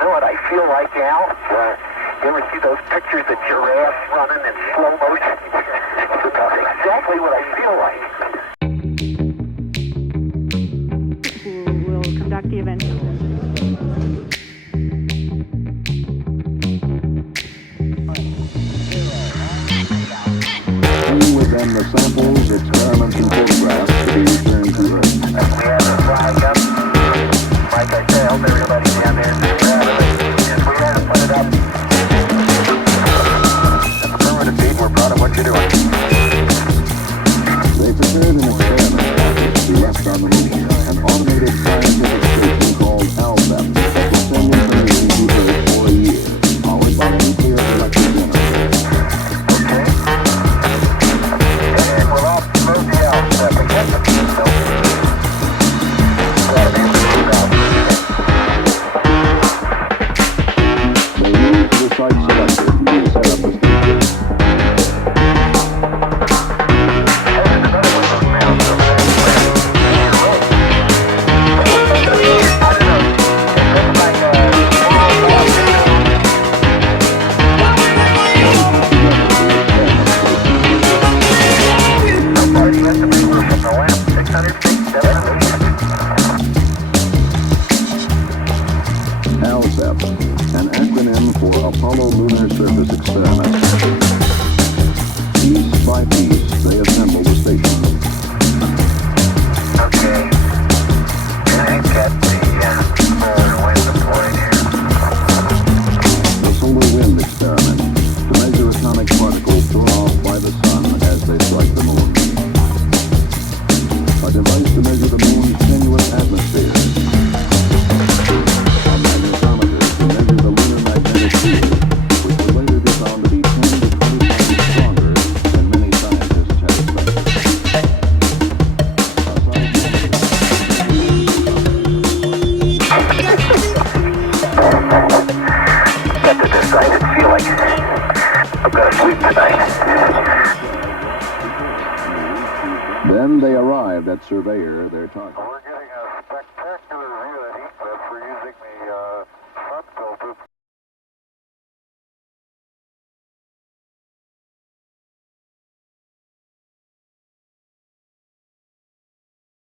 know what I feel like, Al? You ever see those pictures of giraffes running in slow motion? That's exactly what I feel like. We'll conduct the event. Within the samples, experiments, and photographs to be returned to Earth. We have the flag up. Like I said, I hope everybody down there is proud of it. Yes, we have. Put it up. That's affirmative, Pete. We're proud of what you're doing. They prepared an experiment package to be left on the moon, an automated scientific station called ALSAP that will send information to Earth for a year, powered by a nuclear electric generator. Okay. And we'll all load the ALSAP again. So, They moved to the site selected to set up the station. ALSAP, an acronym for Apollo Lunar Surface Experiment. Piece by piece, they assemble the station. okay. And I got the solar wind deployed here. The solar wind experiment, to measure atomic particles thrown off by the sun as they strike the moon. A device to measure the moon's tenuous atmosphere. A magnetometer to measure the lunar magnetic field, which will later be found to be 10 to 20 times stronger than many scientists had expected. Got the decided feeling. I'm gonna sleep tonight. Then they arrived at Surveyor, their target.